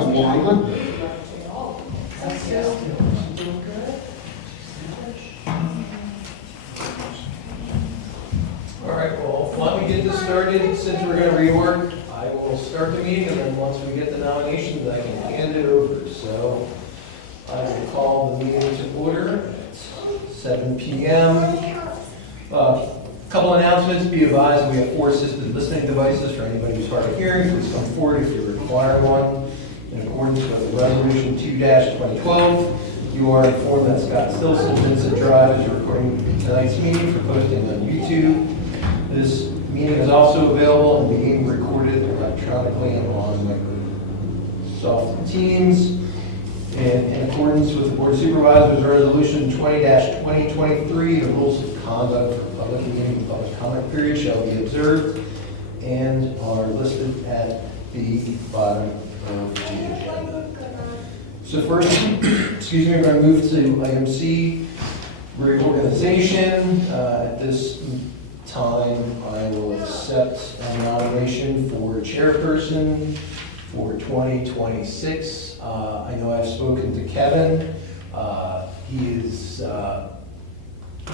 Come on. All right, well, why don't we get this started, since we're gonna rework, I will start the meeting, and then once we get the nominations, I can hand it over. So I will call the meeting to order at 7 PM. Couple announcements, be advised, we have 4 assisted listening devices for anybody who's hard of hearing. Please come forward if you require one. In accordance with Resolution 2-2012, you are informed that Scott Stilson, Vincent Drive, is recording tonight's meeting for posting on YouTube. This meeting is also available and being recorded electronically on Microsoft Teams. And in accordance with the Board of Supervisors Resolution 20-2023, the rules of conduct for public meeting and public comment period shall be observed and are listed at the bottom of the agenda. So first, excuse me, we're going to move to item C, reorganization. At this time, I will accept a nomination for chairperson for 2026. I know I've spoken to Kevin. He is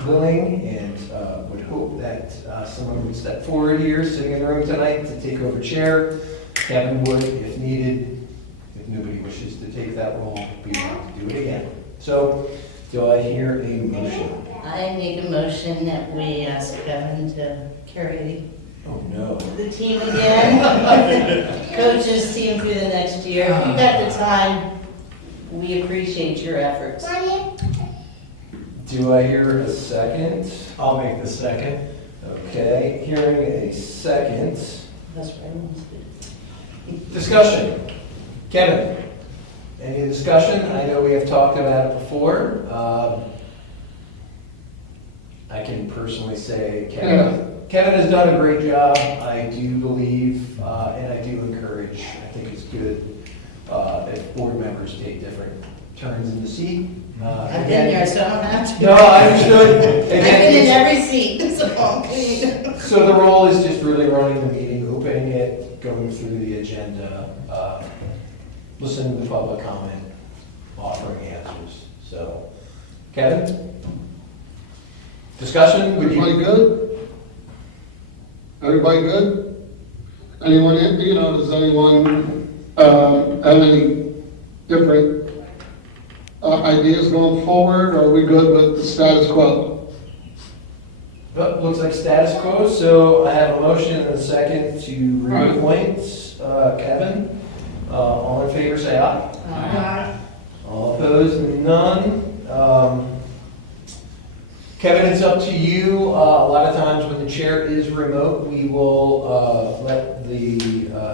willing and would hope that someone would step forward here, sitting in the room tonight, to take over chair. Kevin would, if needed, if nobody wishes to take that role, be willing to do it again. So, do I hear a motion? I make a motion that we ask Kevin to carry Oh, no. the team again. Coach his team through the next year. If you've got the time, we appreciate your efforts. Do I hear a second? I'll make the second. Okay, hearing a second. That's what I want to do. Discussion. Kevin, any discussion? I know we have talked about it before. I can personally say Kevin has done a great job. I do believe, and I do encourage, I think it's good if board members take different turns in the seat. I've been there, so I don't have to. No, I understood. I've Again, been in it's- every seat, so. So the role is just really running the meeting, opening it, going through the agenda, listening to the public comment, offering answers. So, Kevin? Discussion? Would Everybody you? good? Everybody good? Anyone, does anyone have any different ideas going forward? Or are we good with the status quo? Well, looks like status quo, so I have a motion and a second to reappoint Kevin. All in favor, say aye. All opposed, none. Kevin, it's up to you. A lot of times when the chair is remote, we will let the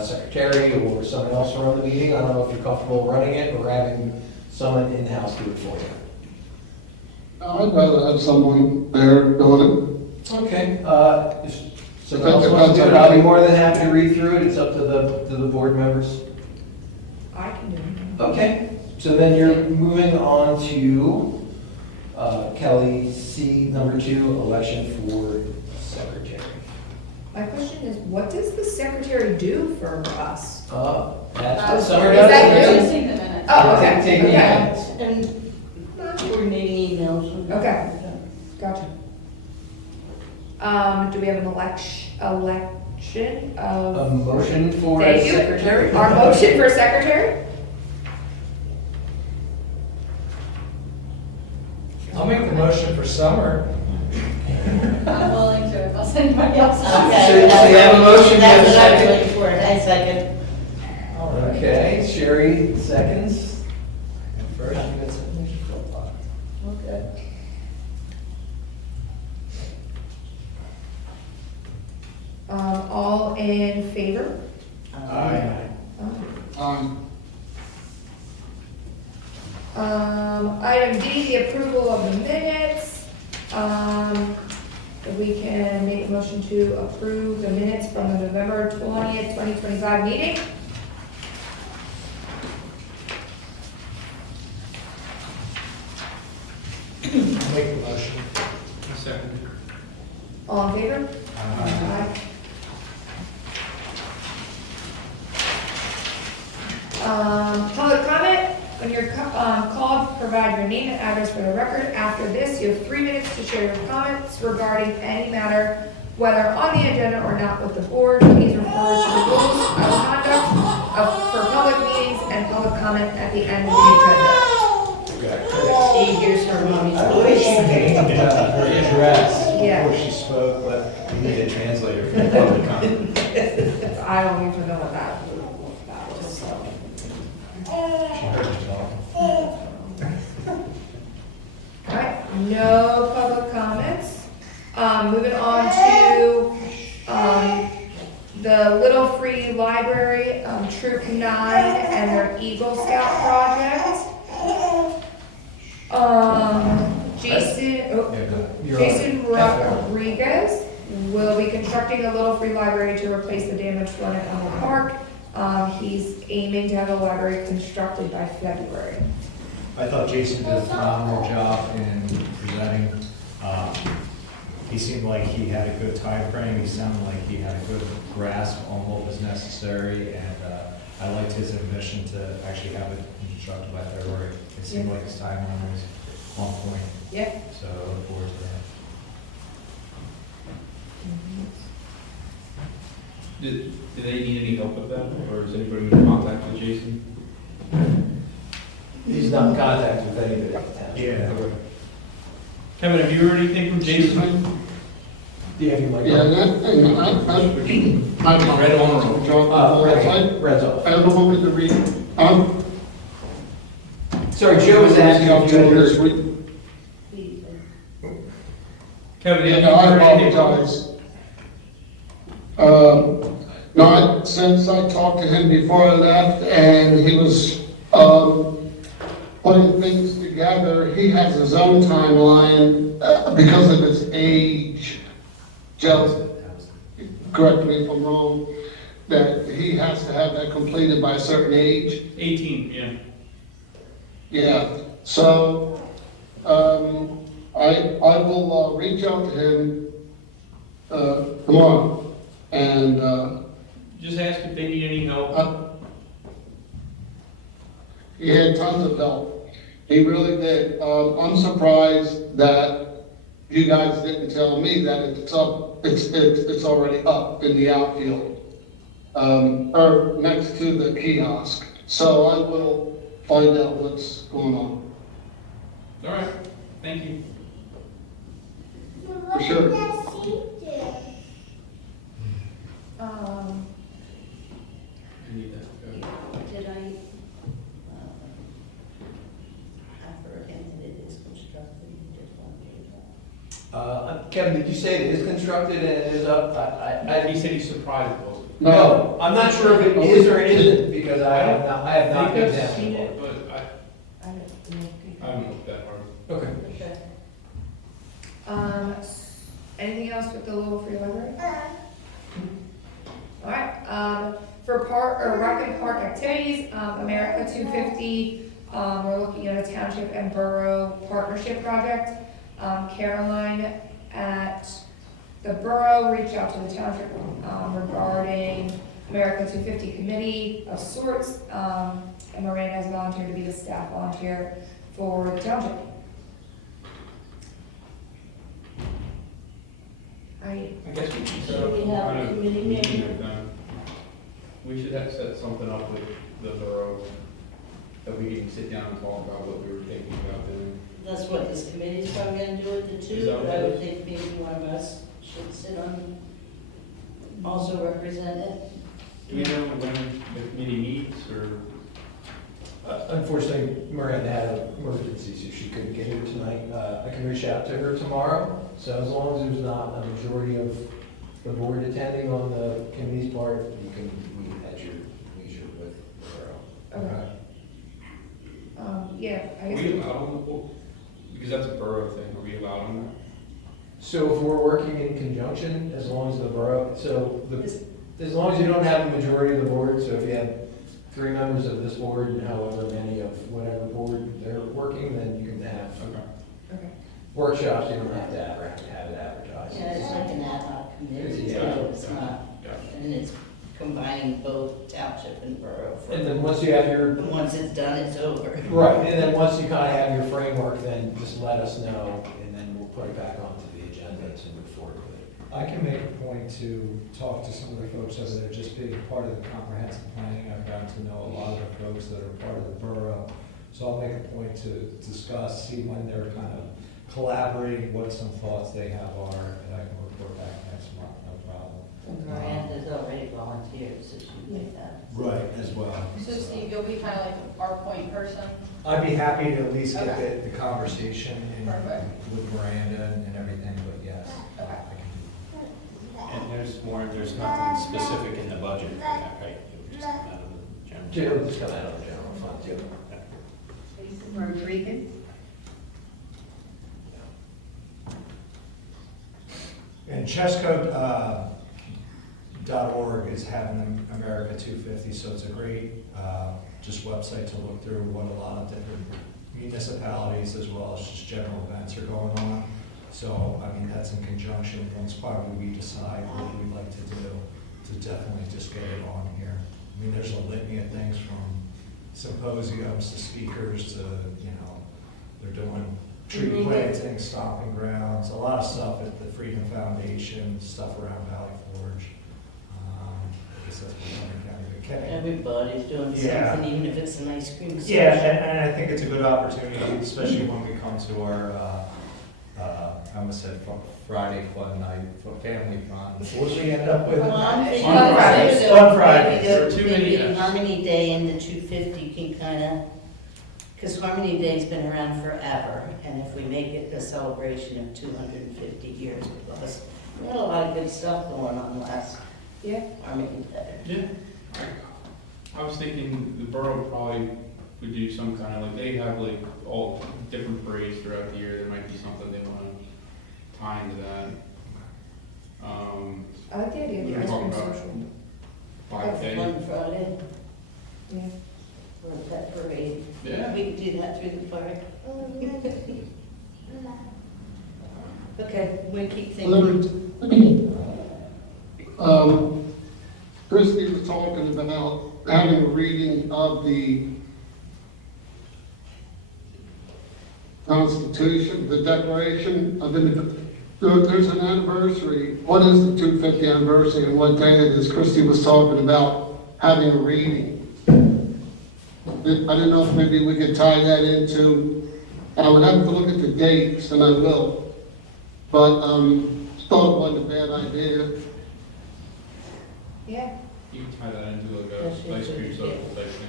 secretary or someone else run the meeting. I don't know if you're comfortable running it or having someone in-house do it for you. I'd rather have someone there doing Okay, if someone else wants to do it, I'll be more than happy to read through it. It's up to the board members. I can do it. Okay, so then you're moving on to Kelly C, number 2, election for secretary. My question is, what does the secretary do for us? That's what Summer Is does. that you? Using the minutes. Oh, okay. Taking Okay. minutes. And coordinating emails. Okay. Gotcha. Do we have an election A of? motion for Thank you. secretary? Our motion for secretary? I'll make the motion for Summer. I'm willing to, unless anybody else is. So you have a motion, you have a That's what I'm second? waiting for, I second. Okay, Sherry seconds. First, you got something? Okay. All in favor? Aye. it. Item D, the approval of the minutes. If we can make a motion to approve the minutes from the November 20th, 2025 meeting. I'll make the motion. All in favor? Aye. Public comment, when you're called, provide your name and address for the record. After this, you have 3 minutes to share your comments regarding any matter, whether on the agenda or not with the board. Please refer to the rules of conduct for public meetings and public comment at the end of the agenda. She hears her mommy's voice. Her address Yeah. before she spoke, but we need a translator for the public comment. I don't even know what that was, so. She heard you talking. Alright, no public comments. Moving on to, the Little Free Library, Troop 9 and their Eagle Scout project. Jason, Yeah, go ahead. Jason Rodriguez will be constructing the Little Free Library to replace the damaged one at Elmer Park. He's aiming to have the library constructed by February. I thought Jason did a phenomenal job in presenting. He seemed like he had a good time frame. He sounded like he had a good grasp on what was necessary, and I liked his ambition to actually have it constructed by February. It seemed like his timeline was on point, Yep. so I look forward to that. Do they need any help with that, or is anybody in contact with Jason? He's not in contact with anybody at the town. Yeah. Okay. Kevin, have you heard anything from Jason? Do you have your mic Yeah, on? I'm Red on or off? Red's off. I don't want me to read. Sorry, Joe was asking if you had this heard. week. Kevin, Yeah, have no, you I heard anything? apologize. Not since I talked to him before I left, and he was, putting things together. He has his own timeline, because of his age. Joe, correct me if I'm wrong, that he has to have that completed by a certain age. 18, yeah. Yeah, so, I will, reach out to him, tomorrow, and, Just ask if they need any help. he had tons of help. He really did. I'm surprised that you guys didn't tell me that it's up, it's already up in the outfield, or next to the kiosk. So I will find out what's going on, All right, thank you. for sure. You need that. Did I heard him that it is constructed, he just wanted to. Kevin, did you say it is constructed and it is up? He said he's surprised it wasn't. No, I'm not sure if it is or isn't, because I have not I been think I've down. seen it, but I don't know. I haven't looked that hard. Okay. Okay. Anything else with the Little Free Library? Alright, for park, or rec and park activities, America 250, we're looking at a township and borough partnership project. Caroline at the borough reached out to the township, regarding America 250 committee of sorts, and Miranda has volunteered to be the staff volunteer for the township. I guess we should set Should up we some have kind a of committee meeting meeting? with them. We should have set something up with the borough, that we can sit down and talk about what we were thinking about doing. That's what this committee's probably gonna do with the Is two, that but what I it would think maybe one of us should sit on, also represent it. Do we know when the committee meets, or? Unfortunately, Miranda had an emergency, so she couldn't get here tonight. I can reach out to her tomorrow, so as long as there's not a majority of the board attending on the committee's part, you can meet at your leisure with the borough. Okay. Yeah, I Are guess. we allowed on the board? Because that's a borough thing, are we allowed on that? So if we're working in conjunction, as long as the borough, as long as you don't have a majority of the board, so if you have 3 members of this board and however many of whatever board they're working, then you can have Okay. Okay. workshops, you don't have to have it advertised. Yeah, it's like an ad hoc committee, Yeah. so it's not, Yeah. and it's combining both township and borough. for- And then once you have your, Once it's done, it's over. right, and then once you kind of have your framework, then just let us know, and then we'll put it back onto the agenda to move forward with it. I can make a point to talk to some of the folks over there, just being part of the comprehensive planning. I've gotten to know a lot of the folks that are part of the borough. So I'll make a point to discuss, see when they're kind of collaborating, what some thoughts they have are, and I can report back next month, no problem. Miranda's already volunteered, so she can that. Right, as well. So Steve, you'll be kind of like our point person? I'd be happy to at least get Okay. the conversation in Perfect. with Miranda and everything, but yes. Okay. I can do that. And there's nothing specific in the budget for that, right? It would just come out of the general. It'll just come out of the general fund too. Rodriguez? And Chesco.org is having America 250, so it's a great just website to look through what a lot of different municipalities as well as just general events are going on. So, I mean, that's in conjunction, once probably we decide what we'd like to do, to definitely just get it on here. I mean, there's a litany of things from symposiums to speakers to, they're doing tree planting, stomping grounds, a lot of stuff at the Freedom Foundation, stuff around Valley Forge. I guess that's what Hunter County, but Kenny. Everybody's doing Yeah. something, even if it's an ice cream social. Yeah, and I think it's a good opportunity, especially when we come to our, I almost said Friday fun night, family fun. What do we end up with? Well, I'm thinking Fun Friday, Fridays. so Fun Fridays. maybe There are too many, maybe yes. Harmony Day and the 250 can kind of, because Harmony Day's been around forever, and if we make it a celebration of 250 years with us, we had a lot of good stuff going on last Yeah. Harmony Day. Yeah. I was thinking the borough probably would do some kind of, like, they have like all different parades throughout the year, there might be something they want to tie into that. I like the idea of We the were ice talking cream about social. 5K. Fun Friday, Yeah. or a pet parade. Yeah. We could do that through the park. Okay, we keep thinking. Christie was talking about having a reading of the Constitution, the Declaration of Independence. There's an anniversary. What is the 250th anniversary and what day it is? Christie was talking about having a reading. I don't know if maybe we could tie that into, I would have to look at the dates, and I will. But, thought it wasn't a bad idea. Yeah. You can tie that into like Yes, a ice cream yes, social yes. type thing.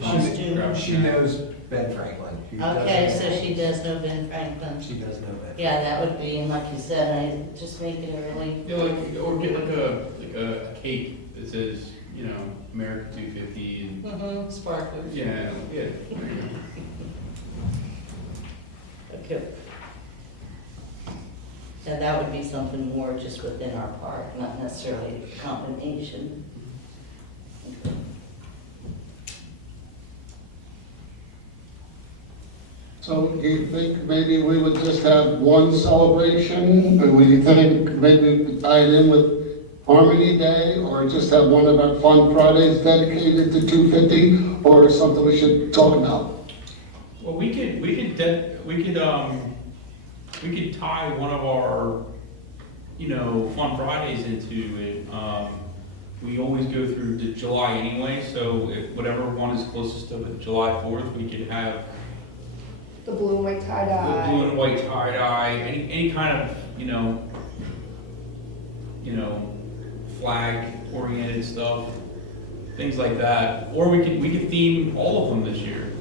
Costume. She knows Ben Franklin. She Okay, does- so she does know Ben Franklin. She does know Ben. Yeah, that would be, and like you said, I just make it a really, Yeah, like, or get like a cake that says, America 250 and, sparklers. yeah. Okay. And that would be something more just within our park, not necessarily a combination. Okay. So do you think maybe we would just have one celebration? Or do you think maybe we could tie it in with Harmony Day? Or just have one of our Fun Fridays dedicated to 250? Or something we should talk about? Well, we could tie one of our, Fun Fridays into it. We always go through the July anyway, so if whatever one is closest to July 4th, we could have The blue and white the tie-dye. blue and white tie-dye, any kind of, flag-oriented stuff, things like that. Or we could theme all of them this year,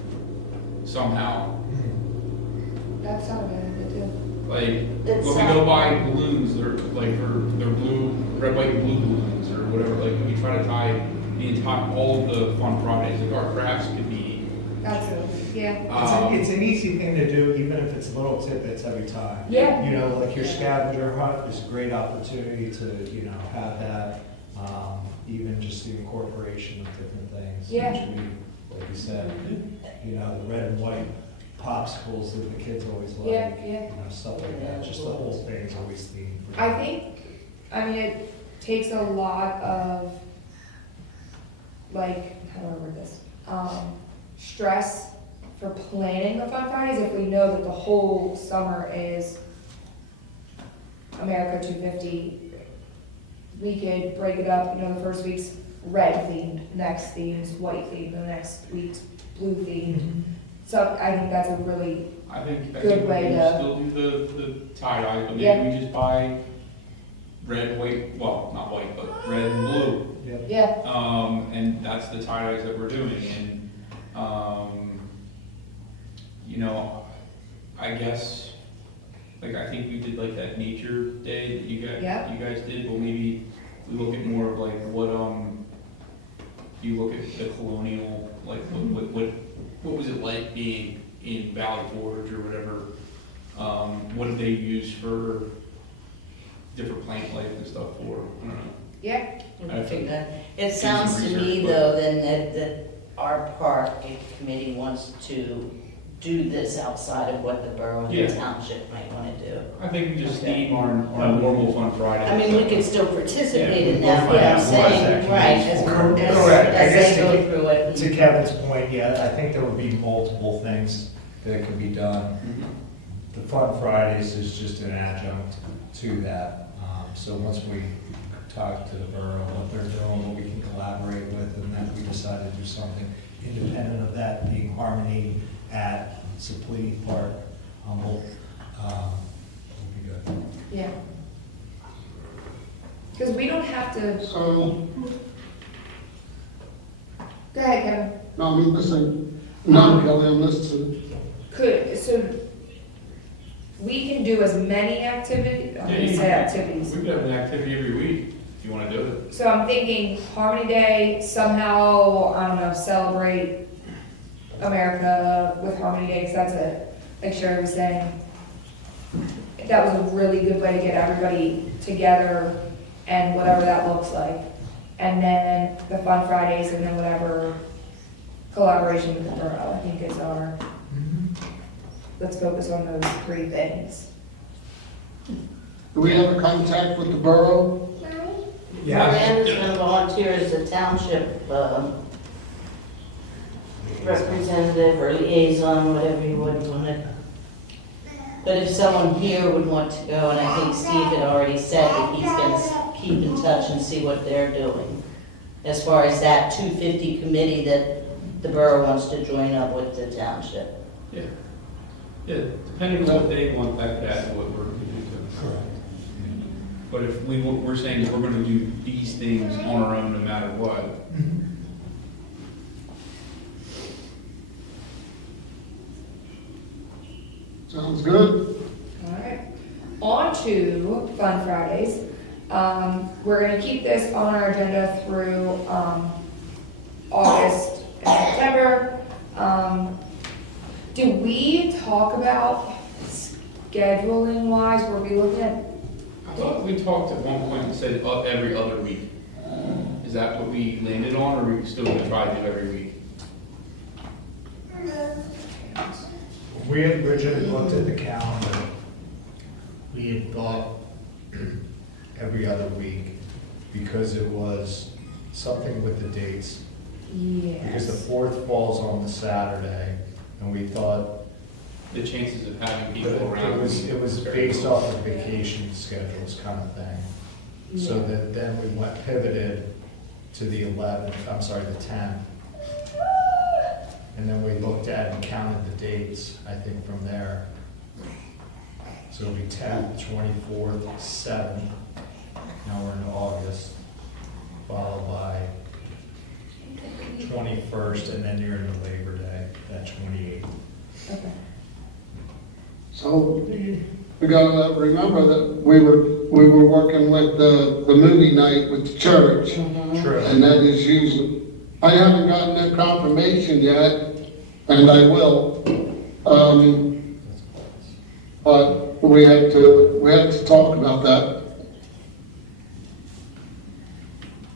somehow. That's not a bad idea too. Like, It's, when we go buy balloons, they're blue, red, white, and blue balloons, or whatever, like, we try to tie all of the Fun Fridays, like, our crafts could be, Absolutely, yeah. It's an easy thing to do, even if it's little tidbits every time. Yeah. Like your scavenger hunt is a great opportunity to, have that, even just the incorporation of different things. Yeah. Which we, like you said, the red and white popsicles that the kids always like. Yeah. Stuff like that, just the whole thing's always themed. I think, it takes a lot of like, how do I word this? Stress for planning the Fun Fridays if we know that the whole summer is America 250. We could break it up, the first week's red themed, next theme's white themed, the next week's blue themed. So I think that's a really, I think Good we way can to- still do the tie-dye, but Yeah. maybe we just buy red, white, well, not white, but red and blue. yeah, And that's the tie-dyes that we're doing, and, I guess, like, I think we did like that nature day that Yeah. you guys did, well, maybe we look at more of like what, you look at the colonial, like, what was it like being in Valley Forge or whatever? What did they use for different plant life and stuff for, I don't know. yeah, We can figure that. It Do sounds some to me research, but- though, then that our park committee wants to do this outside of what the borough and Yeah. the township might want to do. I think we just Okay. theme our normal Fun Friday. I mean, we could still participate Yeah. in that, what I'm Yeah, saying, right, as Correct. I as guess they to go get- through it. To Kevin's point, yeah, I think there would be multiple things that could be done. Mhm. The Fun Fridays is just an adjunct to that. So once we talk to the borough, what they're doing, what we can collaborate with, and then we decide to do something independent of that being Harmony at Saplee Park, will be good. yeah. Because we don't have to, So, go ahead, Kevin. no, I'm listening, no, Kelly, I'm listening. So we can do as many activities, I'm Yeah, gonna you say can. activities. We could have an activity every week if you want to do it. So I'm thinking Harmony Day, somehow, I don't know, celebrate America with Harmony Day, 'cause that's like Sherry was saying, that was a really good way to get everybody together and whatever that looks like. And then the Fun Fridays and then whatever collaboration with the borough, I think is our, let's focus on those three things. Do we have a contact with the borough? Miranda's gonna volunteer as the township, representative or liaison, whatever you would want it. But if someone here would want to go, and I think Steve had already said that he's gonna keep in touch and see what they're doing. As far as that 250 committee that the borough wants to join up with the township. Yeah. Yeah, depending on what they want, that could add to what we're going to do too. Correct. But if we're saying that we're going to do these things on our own no matter what. Sounds good. All right. On to Fun Fridays. We're gonna keep this on our agenda through, August and September. Did we talk about scheduling wise, were we looking at, I thought we talked at one point and said every other week. Is that what we landed on, or are we still going to try to do every week? We had originally looked at the calendar. We had thought every other week because it was something with the dates. Because the yes, 4th falls on the Saturday, and we thought The chances of having that people around. it was based off of vacation schedules kind of thing. So Yeah. that then we went pivoted to the 11th, I'm sorry, the 10th. And then we looked at and counted the dates, I think, from there. So it'll be 10th, 24th, 7th, now we're in August, followed by 21st, and then you're into Labor Day, that 28th. okay. So we gotta remember that we were working with the movie night with the church. True. And that is usually, I haven't gotten that confirmation yet, and I will. But we have to talk about that.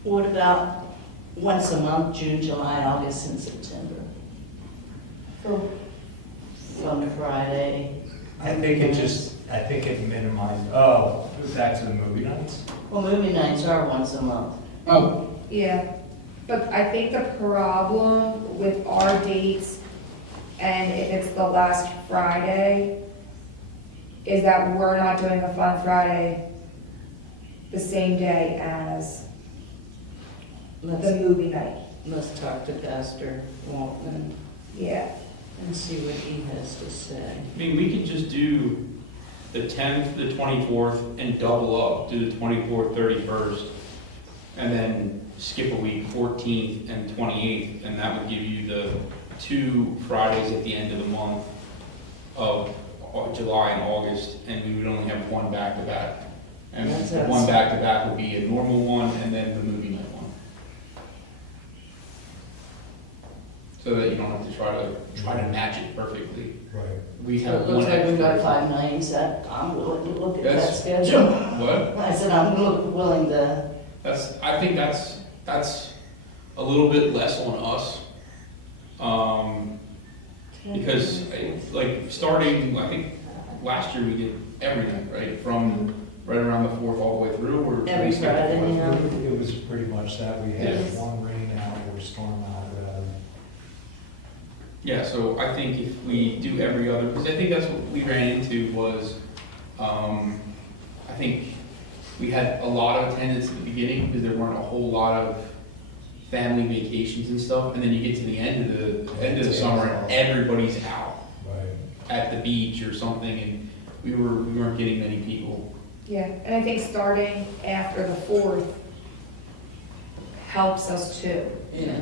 What about once a month, June, July, August, and September? For Fun Friday. I think it minimized, back to the movie nights? Well, movie nights are once a month. Oh, Yeah, But I think the problem with our dates, and if it's the last Friday, is that we're not doing a Fun Friday the same day as the Let's, movie night. let's talk to Pastor Waltman Yeah, and see what he has to say. I mean, we could just do the 10th, the 24th, and double up, do the 24th, 31st, and then skip a week, 14th and 28th, and that would give you the 2 Fridays at the end of the month of July and August, and we would only have one back-to-back. And That's the one back-to-back would be a normal one, and then the movie night one. So that you don't have to try to match it perfectly. Right. We So have it one looks like we've got extra. 5 nights, I'm willing to look at that That's- schedule. What? I said, I'm willing to, I think that's a little bit less on us. Because like starting, I think last year we did every night, right? From right around the 4th all the way through, or? Every we skipped Friday, one? yeah. It was pretty much that, we had Yes. one rain out or storm out rather. Yeah, so I think if we do every other, because I think that's what we ran into was, I think we had a lot of attendance at the beginning because there weren't a whole lot of family vacations and stuff, and then you get to the end of the summer and everybody's out Right. at the beach or something, and we weren't getting many people. yeah, and I think starting after the 4th helps us too. yeah.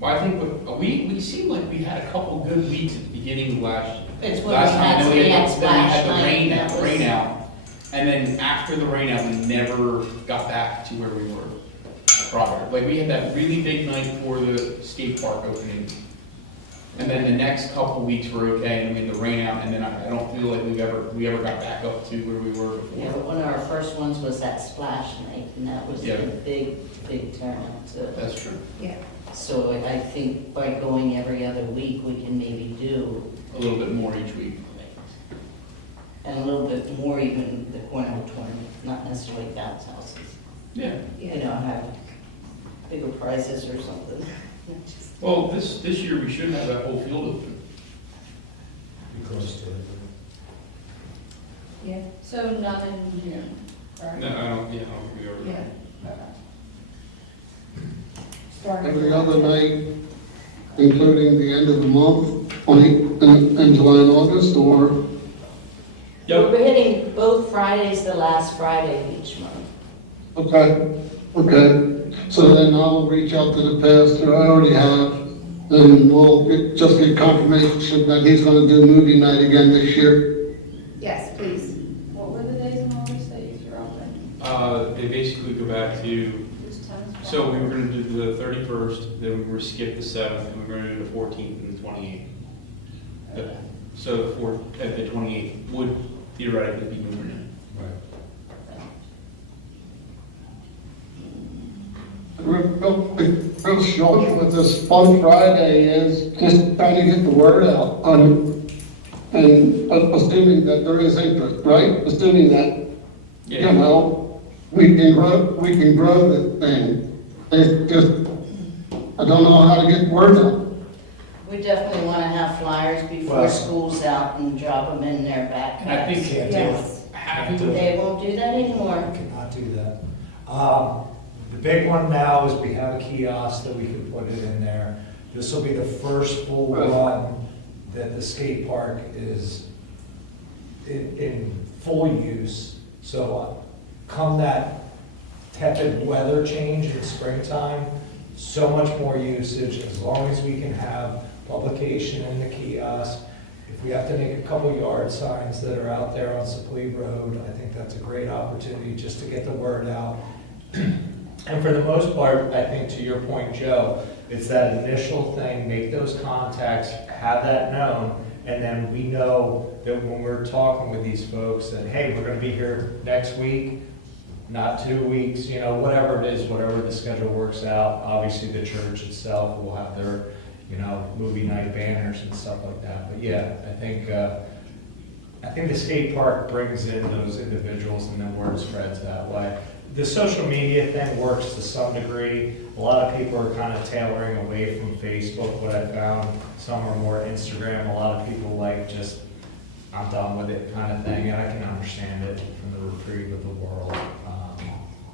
Well, I think we seemed like we had a couple good weeks at the beginning of last It's when we last time. had, Then we had then we splash had the night, that was. rain out, and then after the rain out, we never got back to where we were prior. Like, we had that really big night for the skate park opening, and then the next couple weeks were okay, and we had the rain out, and then I don't feel like we ever got back up to where we were Yeah, before. but one of our first ones was that splash night, and that was Yeah. a big turnout too. That's true. Yeah, So I think by going every other week, we can maybe do, A little bit more each week. and a little bit more even the cornhole tournament, not necessarily bounce houses. Yeah. You yeah. know, have bigger prizes or something. Well, this year we should have that whole field open. Because to it. Yeah, So none in June, correct? No, I don't think we are. yeah. Okay. Starting. Every other night, including the end of the month, in July and August, or? Yep. We're hitting both Fridays, the last Friday of each month. Okay. So then I'll reach out to the pastor, I already have, and we'll just get confirmation that he's gonna do movie night again this year. Yes, please. What were the days in August that you threw out there? They basically go back to, Just 10th? so we were gonna do the 31st, then we were skip the 7th, and we were gonna do the 14th and the 28th. So the 4th, the 28th would theoretically be moving in. Real short with this Fun Friday is just trying to get the word out on, and assuming that there is interest, right? Assuming that, you Yeah, know, we can grow this thing. It's just, I don't know how to get the word out. We definitely want to have flyers before Well- school's out and drop them in their and I think backpacks. Can't do it. Yes. having, They won't do that anymore. Cannot do that. The big one now is we have a kiosk that we can put it in there. This will be the first full one that the skate park is in full use. So come that tepid weather change in springtime, so much more usage, as long as we can have publication in the kiosk. If we have to make a couple yard signs that are out there on Supplee Road, I think that's a great opportunity just to get the word out. And for the most part, I think to your point, Joe, it's that initial thing, make those contacts, have that known, and then we know that when we're talking with these folks, that, hey, we're gonna be here next week, not 2 weeks, you know, whatever it is, whatever the schedule works out. Obviously, the church itself will have their, you know, movie night banners and stuff like that. But yeah, I think the skate park brings in those individuals and then word spreads that way. The social media thing works to some degree. a lot of people are kind of tailoring away from Facebook, what I found. Some are more Instagram, a lot of people like just, I'm done with it kind of thing, and I can understand it from the reprieve of the world.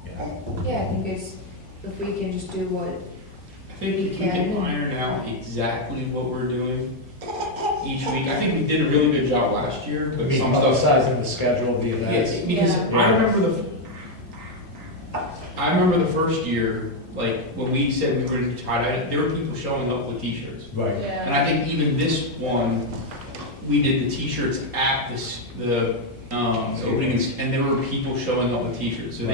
Yeah. Yeah, I think it's, if we can just do what, I think we can iron out exactly what we're doing each week. I think we did a really good job last year, but some stuff. Publicizing the schedule of the events. Yeah, because I remember the first year, like, when we said we were gonna try to, there were people showing up with t-shirts. Right. And Yeah. I think even this one, we did the t-shirts at the opening, and there were people showing up with t-shirts. So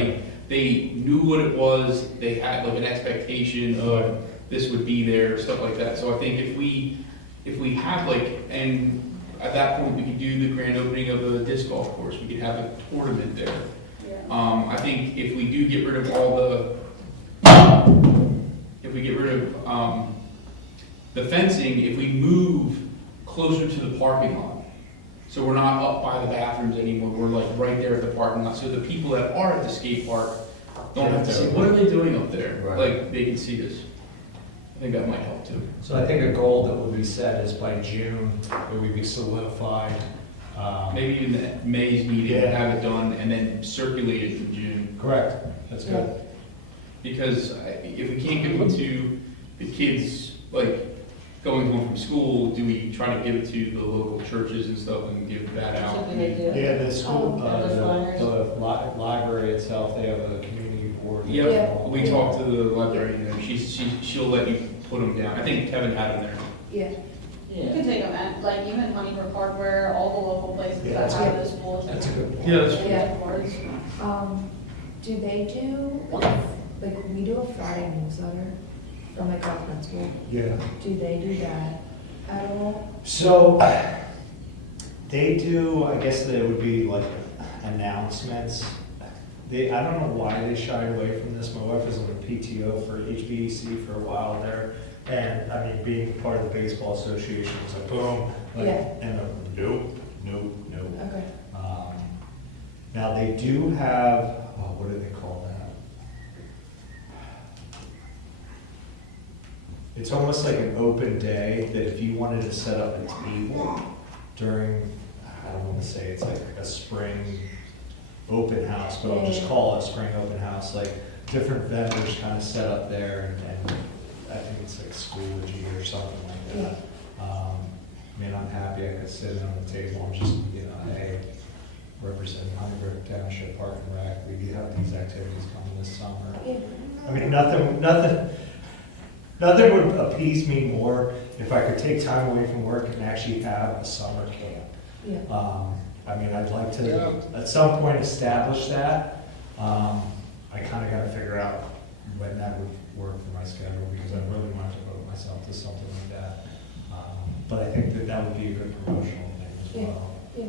they knew what it was, they had like an expectation of this would be there, stuff like that. So I think if we have like, and at that point, we could do the grand opening of the disc golf course, we could have a tournament there. Yeah. I think if we do get rid of all the fencing, if we move closer to the parking lot, so we're not up by the bathrooms anymore, we're like right there at the parking lot, so the people that are at the skate park don't have to see, what are they doing up there? Right. Like, they can see us. I think that might help too. So I think a goal that would be set is by June, it would be solidified. Maybe even the May's meeting, Yeah. have it done, and then circulate it in June. Correct, that's good. Because if we can't give it to the kids, like, going home from school, do we try to give it to the local churches and stuff and give that out? Something they do. Yeah, the school, Oh, the flyers. the library itself, they have a community board. Yep, we talked to the librarian, and she'll let you put them down. I think Kevin had them there. yeah. You Yeah. can take them at, like, even Honeybrook Park, where all the local places Yeah, that that's have good. those schools. That's a good point. Yeah, that's Yeah. Boards. Do they do, like, we do a Friday newsletter from like our principal, Yeah. do they do that at all? So, they do, I guess that it would be like announcements. I don't know why they shied away from this. My wife was on a PTO for HBEC for a while there. And, I mean, being part of the baseball association was like, boom. Like, Yeah. and nope. Okay. Now, they do have, what do they call that? It's almost like an open day that if you wanted to set up a table during, I don't want to say it's like a spring open house, but I'll just call it a spring open house, like different vendors kind of set up there and I think it's like Schoology or something like that. I mean, I'm happy I could sit on the table and just, hey, representing Honeybrook Township Park and Rec, we have these activities coming this summer. Yeah. I mean, nothing would appease me more if I could take time away from work and actually have a summer camp. Yeah. I mean, I'd like to, Yeah. at some point, establish that. I kind of got to figure out when that would work for my schedule, because I really want to devote myself to something like that. But I think that would be a good promotional thing as Yeah. well. Yeah.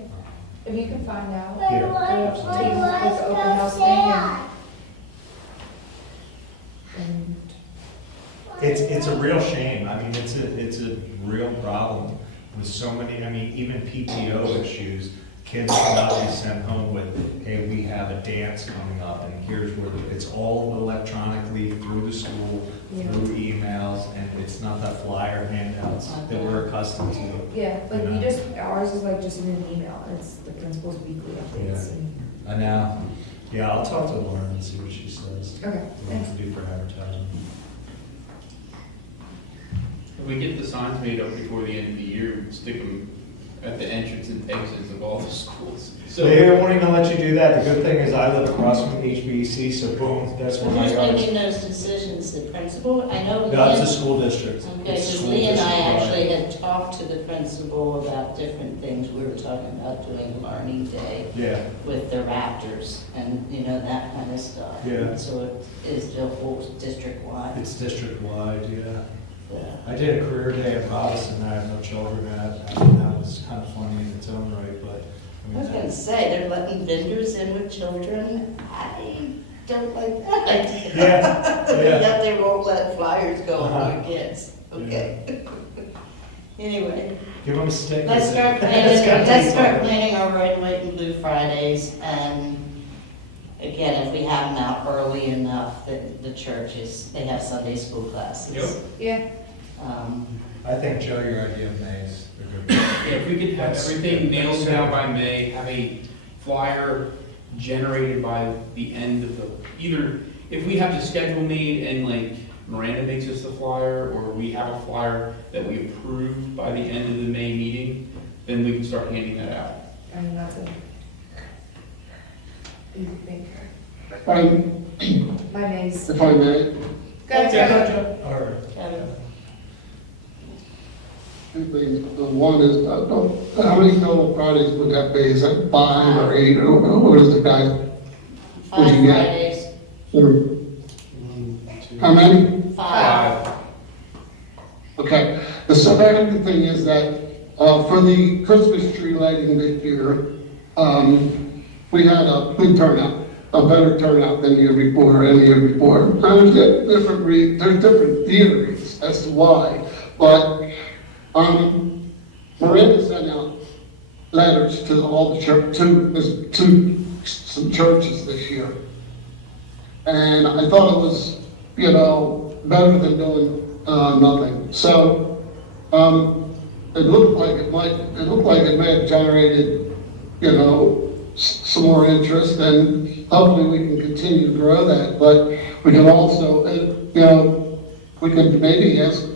If you can find out, Yeah, do absolutely. this open house thing and It's a real shame. I mean, it's a real problem with so many, I mean, even PTO issues. Kids cannot be sent home with, hey, we have a dance coming up and here's where, it's all electronically through the school, Yeah. through emails, and it's not that flyer handouts that we're accustomed to. yeah, like we Yeah. just, ours is like just in an email, and it's the principal's weekly updates and, I know. Yeah, I'll talk to Lauren and see what she says. okay, What thanks. to do for advertising. If we get the signs made up before the end of the year, stick them at the entrance and exits of all the schools. So They won't even let you do that. The good thing is I live across from HBC, so boom, that's where my Who's yard is. making those decisions, the principal? I know That's the Lee, school district. okay, It's because school Lee and I district wide. actually had talked to the principal about different things. We were talking about doing Learning Day Yeah, with the Raptors and, that kind of stuff. Yeah. So it is the whole district-wide. it's district wide, yeah. Yeah. I did a career day at Robinson, I have no children at, that was kind of funny in its own right, but. I was gonna say, they're letting vendors in with children. I don't like that idea. Yeah, yeah. That they won't let flyers go Uh-huh. on kids. Okay. Anyway, Give them a stick. let's start It's planning, gotta let's take start fun. planning our red, white, and blue Fridays and again, if we have them out early enough, the churches, they have Sunday school classes. Yep. Yeah, I think, Joe, your idea of May is a good one. Yeah, if we could have everything nailed down by May, have a flyer generated by the end of the, either, if we have the schedule made and like Miranda makes us the flyer, or we have a flyer that we approve by the end of the May meeting, then we can start handing that out. I mean, that's a. You think, my name's. If I may, Go ahead, Joe. All right. Kevin? two things. The one is, how many total Fridays would that be? Is that 5 or 8, or what is the guy? 5 What'd you get? Fridays, How many? 5. Okay, the second thing is that, for the Christmas tree lighting this year, we had a good turnout, a better turnout than the year before, any year before. There's different theories as to why, but, Miranda sent out letters to all the to some churches this year. And I thought it was, better than doing, nothing. So, it looked like it may have generated, some more interest, and hopefully we can continue to grow that, but we can also, we could maybe ask,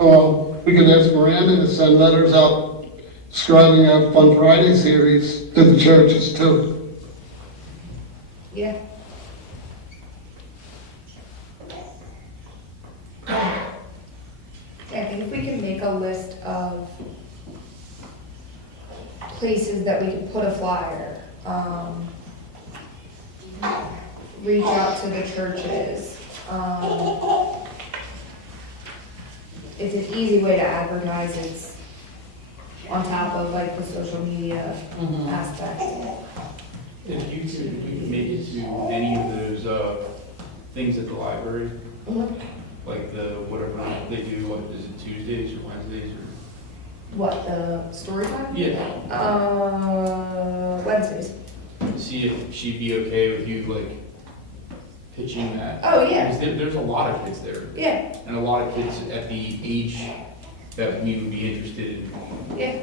we could ask Miranda to send letters out describing our Fun Friday series to the churches too. Yeah. I think if we can make a list of places that we can put a flyer, reach out to the churches. It's an easy way to advertise, it's on top of like the social media aspect. If you could make it to any of those, things at the library, like the, whatever they do, what, is it Tuesdays or Wednesdays or? What, the story time? Yeah, Wednesdays. see if she'd be okay with you, like, pitching that. Oh, yeah, Because there's a lot of kids there, yeah, and a lot of kids at the age that we would be interested in. yeah.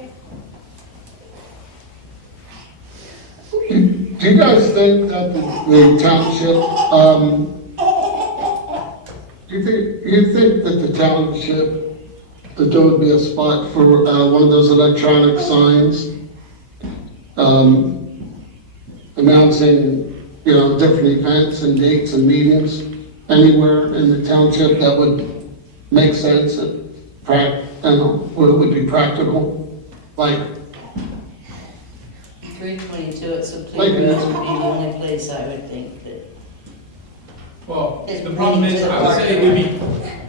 Do you guys think that the township, you think that the township, that there would be a spot for, one of those electronic signs, announcing, different events and dates and meetings anywhere in the township that would make sense, would be practical, like, 322 at Supply Like- Road would be the only place I would think that, Well, It's the problem is, bringing to I the would say market.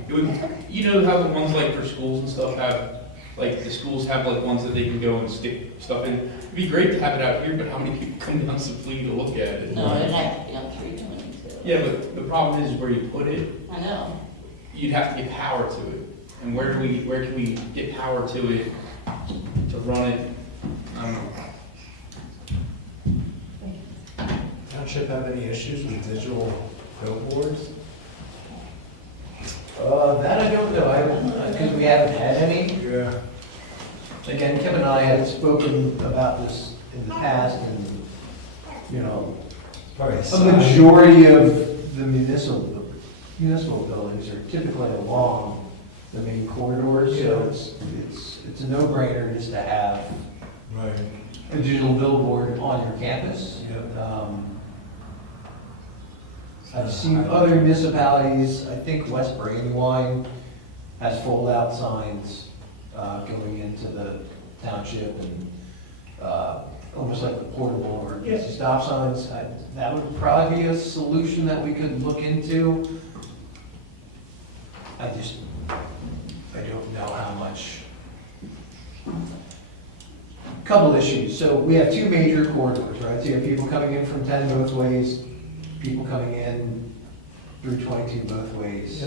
it would, you know how the ones like for schools and stuff have, like, the schools have like ones that they can go and stick stuff in. It'd be great to have it out here, but how many people come down Supply to look at it? no, it'd have to be on 322. Yeah, but the problem is where you put it, I know. you'd have to get power to it. And where can we get power to it, to run it? I don't know. Township have any issues with digital billboards? That I don't know, because we haven't had any. Yeah. Again, Kim and I had spoken about this in the past, and, Probably a majority of the municipal buildings are typically along the main corridors, so it's a no-brainer just to have Right. a digital billboard on your campus. Yep. I've seen other municipalities, I think West Brandywine has fold-out signs going into the township, and almost like the portable emergency stop signs. That would probably be a solution that we could look into. I don't know how much. Couple issues. So we have two major corridors, right? So you have people coming in from 10 both ways, people coming in through 22 both ways.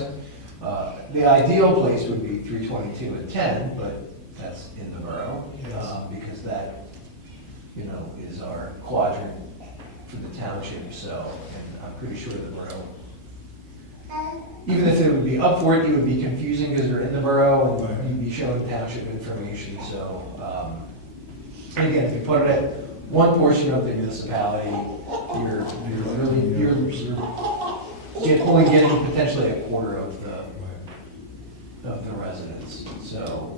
The ideal place would be 322 and 10, but that's in the borough, Yes. because that, is our quadrant for the township, so, and I'm pretty sure the borough, even if it would be up for it, it would be confusing because they're in the borough and you'd be showing township information, so, and again, if you put it at one portion of the municipality, you're only getting potentially a quarter of the residents, so,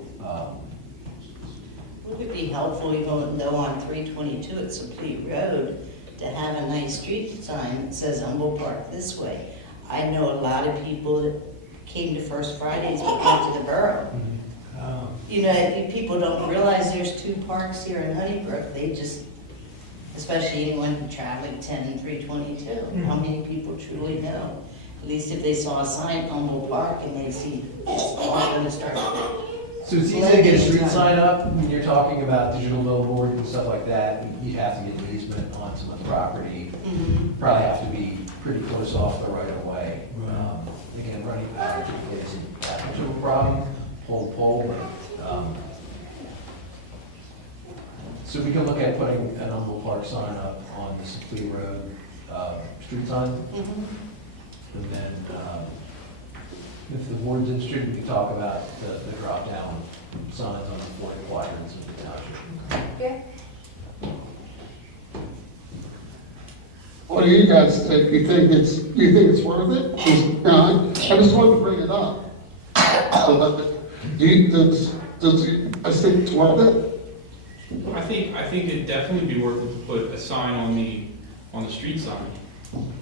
Would it be helpful, even though on 322 it's a complete road, to have a nice street sign that says Humboldt Park this way? I know a lot of people that came to First Fridays but went to the borough. You know, people don't realize there's 2 parks here in Honeybrook. They just, especially anyone traveling 10 and 322, how many people truly know? At least if they saw a sign, Humboldt Park, and they see it's all going to start. so it's easy to get a street sign up, when you're talking about digital billboard and stuff like that, you have to get an easement on someone's property, probably have to be pretty close off the right of way. Again, running power isn't that much of a problem, pole, but, so we can look at putting an Humboldt Park sign up on the Simply Road, street sign, and then, if the board's interested, we can talk about the drop-down signs on the 4 quadrants of the township. Yeah. What do you guys think? You think it's worth it? I just wanted to bring it up. I think it's worth it? I think it'd definitely be worth it to put a sign on the street sign.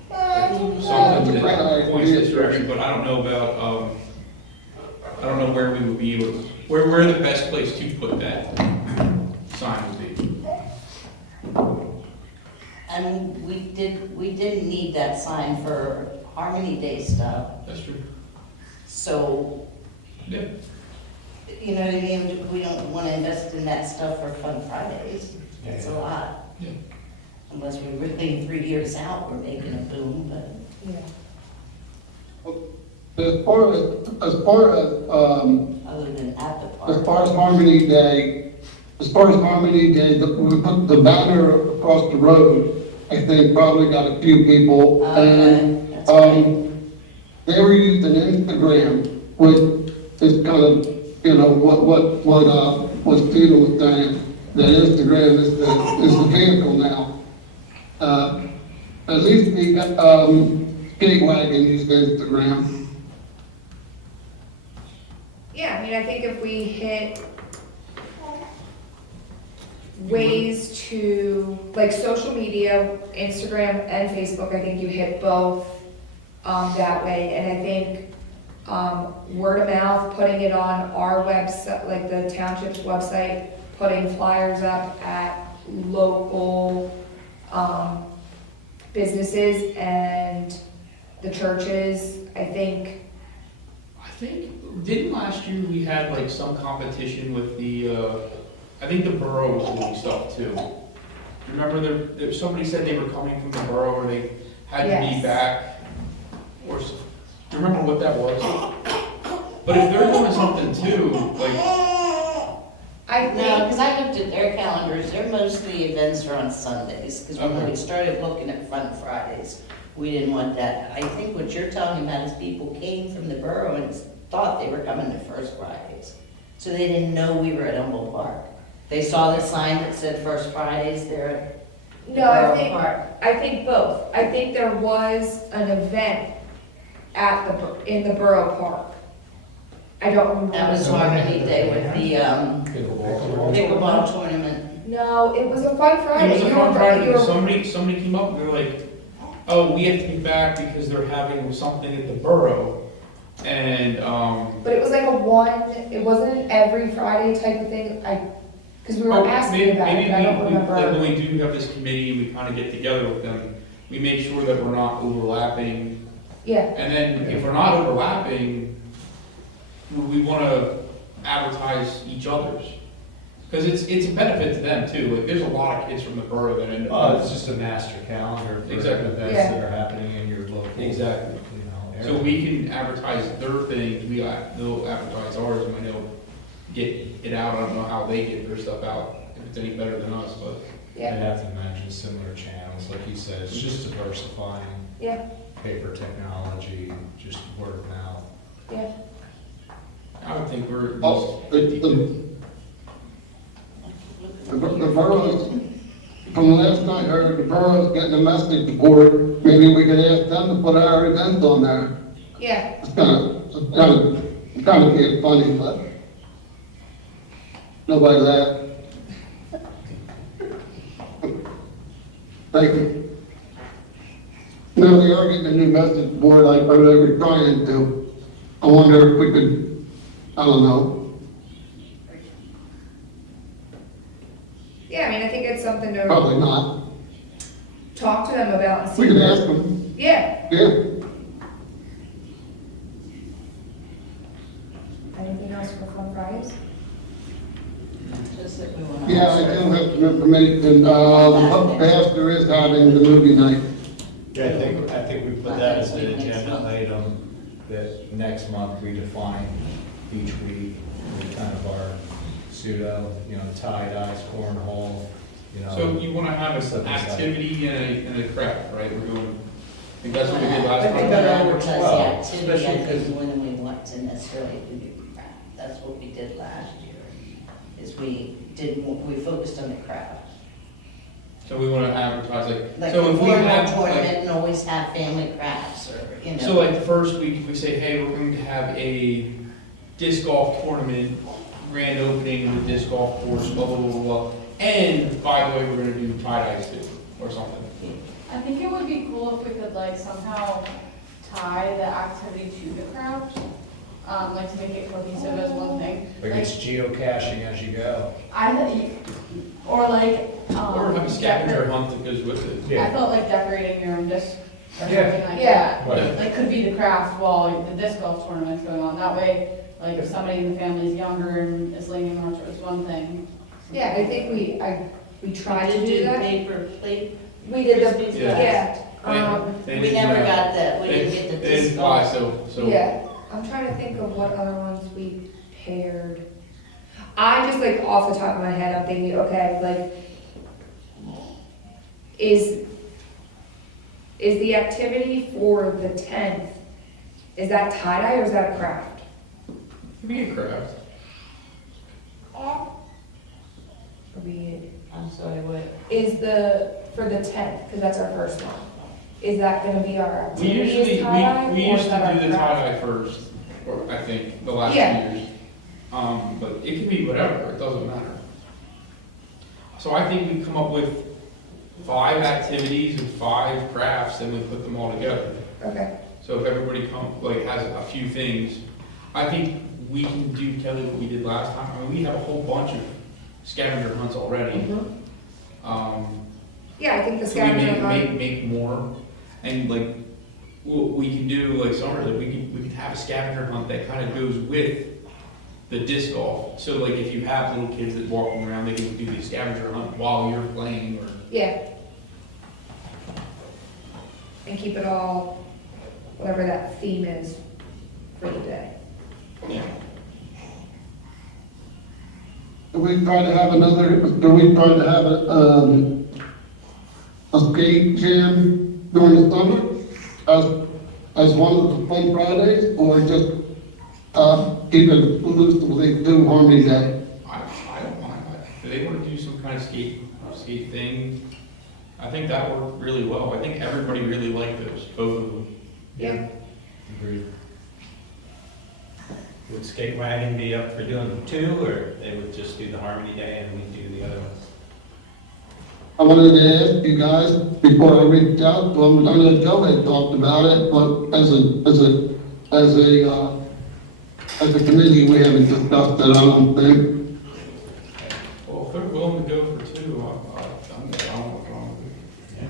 Something that points this direction, but I don't know about, I don't know where we would be able, where the best place to put that sign would be. And we didn't need that sign for Harmony Day stuff, That's true. so, Yeah. you know what I mean? We don't want to invest in that stuff for Fun Fridays. It's a lot. Yeah. Unless we're really 3 years out, we're making a boom, but. Yeah. As far as, Other than at the as park. far as Harmony Day, we put the banner across the road, I think probably got a few people. And, That's great. they were using Instagram, which is kind of, you know, what Peter was saying, that Instagram is the vehicle now. At least the, Skate Wagon used Instagram. Yeah, I mean, I think if we hit ways to, like, social media, Instagram and Facebook, I think you hit both, that way, and I think, word of mouth, putting it on our website, like the township's website, putting flyers up at local, businesses and the churches, I think. Didn't last year we had like some competition with the, I think the borough was doing stuff too. Remember there somebody said they were coming from the borough or they had to be Yes. back? Or, do you remember what that was? But if they're doing something too, like, I No, think, because I looked at their calendars, their most of the events are on Sundays, because when Okay. we started looking at Fun Fridays, we didn't want that. I think what you're talking about is people came from the borough and thought they were coming to First Fridays. So they didn't know we were at Humboldt Park. They saw the sign that said First Fridays there at no, I Borough think, Park. I think both. I think there was an event in the borough park. I don't remember. That was Harmony Day with the pickleball tournament. No, it was a fun Friday. it was a You fun were- Friday, you were- somebody came up and they were like, oh, we have to be back because they're having something at the borough. And, But it was like it wasn't an every Friday type of thing, because we were oh, asking maybe, about it, but I don't like when remember. we do have this committee and we kind of get together with them, we make sure that we're not overlapping. Yeah, And then if we're not overlapping, we want to advertise each other's. Because it's a benefit to them too. Like, there's a lot of kids from the borough that end Oh, up. it's just a master calendar for Exactly. events Yeah. that are happening in your local. Exactly. You know, So area. we can advertise their thing, they'll advertise ours, and they'll get it out. I don't know how they get their stuff out, if it's any better than us, but Yeah. I'd have to imagine similar channels, like you said, it's just diversifying. Yeah. Paper technology, just word of mouth. Yeah. I would think we're at Oh, least 50. The boroughs, from the last I heard, the borough's getting a message board, maybe we could ask them to put our event on there. Yeah. It's kind of being funny, but nobody laughed. Thank you. Now, they are getting a new message board, like, or they were trying to. I wonder if we could, I don't know, Yeah, I mean, I think it's something to probably not. talk to them about and see. We can what- ask them, Yeah. yeah. Anything else for Fun Fridays? Just that we want to. Yeah, I do have some information, the pastor is having the movie night. Yeah, I think we put that as an agenda item, that next month we define each week, kind of our pseudo, tie-dyes, cornhole, So you want to have Set an this up. activity and a craft, right? We're going, I think that's what we did I last think time. that advertise the well, activity, I especially think, when we want to necessarily do the craft. That's what we did last year, is we focused on the craft. So we want to advertise like, Like so the if we cornhole have, tournament like, and always have family crafts or, so like the first week, if we say, hey, we're going to have a disc golf tournament, grand opening of the disc golf course, blah, blah, blah, blah. And by the way, we're going to do tie-dyes too, or something. I think it would be cool if we could like somehow tie the activity to the craft, like to make it cohesive as one thing. like it's geocaching as you go. Or like, Or have a scavenger hunt that goes with it. I felt like decorating your own disc or Yeah. something like Yeah. that. Right. Like could be the craft while the disc golf tournament's going on. That way, like if somebody in the family is younger and is leaning more towards one thing. Yeah, I think we tried to do that. paper plate. We did the, Frisbees yeah. They We didn't never know. got that, we didn't get the They didn't disc fly, golf. so. Yeah, I'm trying to think of what other ones we paired. I just like off the top of my head, I'm thinking, okay, like, is the activity for the 10th, is that tie-dye or is that a craft? Could be a craft. Or be, I'm sorry, what? is for the 10th, because that's our first one, is that gonna be our We activity usually, is tie-dye? we or is used that to our do the craft? tie-dye first, or I think, the last Yeah. few years. But it could be whatever, it doesn't matter. So I think we come up with 5 activities and 5 crafts, then we put them all together. Okay, So if everybody has a few things, I think we can do, Kelly, what we did last time. I mean, we have a whole bunch of scavenger hunts already. yeah, I think the So we scavenger hunt, make more, and like, what we can do, like summer, that we can have a scavenger hunt that kind of goes with the disc golf. So like, if you have little kids that walking around, they can do the scavenger hunt while you're playing, or. yeah. And keep it all, whatever that theme is for the day. Yeah. Do we try to have a skate jam during the summer as one of the fun Fridays, or just, keep it exclusively to Harmony Day? I don't mind. If they want to do some kind of skate thing, I think that worked really well. I think everybody really liked those, both of them. Yeah. Agreed. Would Skate Wagon be up for doing 2, or they would just do the Harmony Day and we do the other ones? I wanted to ask you guys, before I reached out to them, I know Joe had talked about it, but as a committee, we haven't discussed it, I don't think. Well, if they're willing to go for 2, I'm down with wrong with it. Yeah,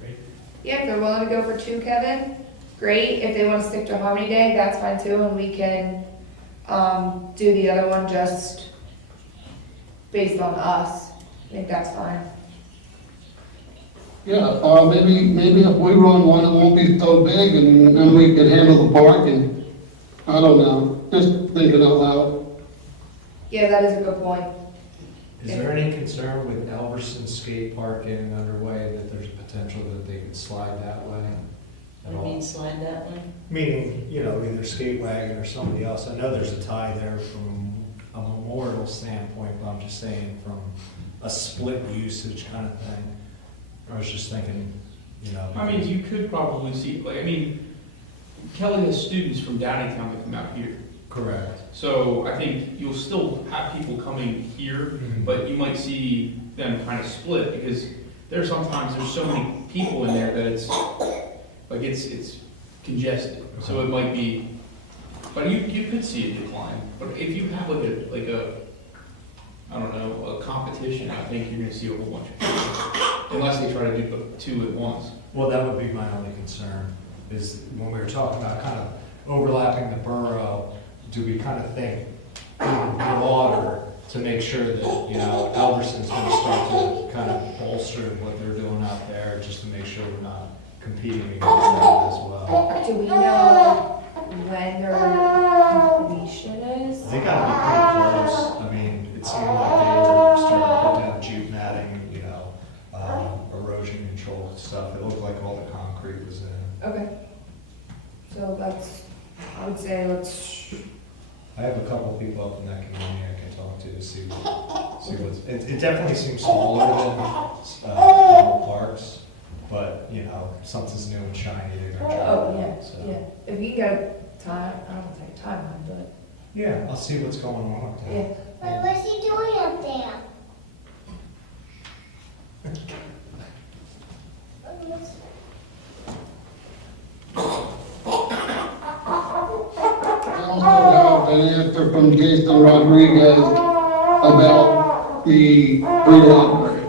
great. Yeah, if they're willing to go for 2, Kevin, great. If they want to stick to Harmony Day, that's fine too, and we can, do the other one just based on us. I think that's fine. Yeah, maybe if we run one, it won't be so big, and then we can handle the parking. I don't know, just thinking out loud. Yeah, that is a good point. Is there any concern with Elverson Skate Park getting underway, that there's a potential that they could slide that way? What do you mean slide that way? Meaning, you know, either skate wagon or somebody else. I know there's a tie there from a memorial standpoint, but I'm just saying from a split usage kind of thing. I was just thinking, you know. I mean, you could probably see, like, I mean, Kelly has students from Downingtown that come out here. Correct. So I think you'll still have people coming here, but you might see them kind of split, because there's so many people in there that it's, like, it's congested. So it might be, but you could see a decline. But if you have like a, I don't know, a competition, I think you're gonna see a whole bunch of people. Unless they try to do two at once. Well, that would be my only concern, is when we were talking about kind of overlapping the borough, do we kind of think even broader to make sure that, you know, Alverson's gonna start to kind of bolster what they're doing out there, just to make sure we're not competing against that as well. Do we know when their completion is? They gotta be pretty close. I mean, it seemed like they were starting to put down jute matting, you know, erosion control stuff. It looked like all the concrete was in. Okay. So I would say let's, I have a couple of people up in that community I can talk to see what's, it definitely seems smaller than, normal parks, but, you know, something's new and shiny, they're gonna try. oh, yeah, So, yeah. If you can get a time, I don't think a timeline, but, Yeah, I'll see what's going on with that. yeah. But what's he doing up there? I also have an answer from Jason Rodriguez about the pre-library.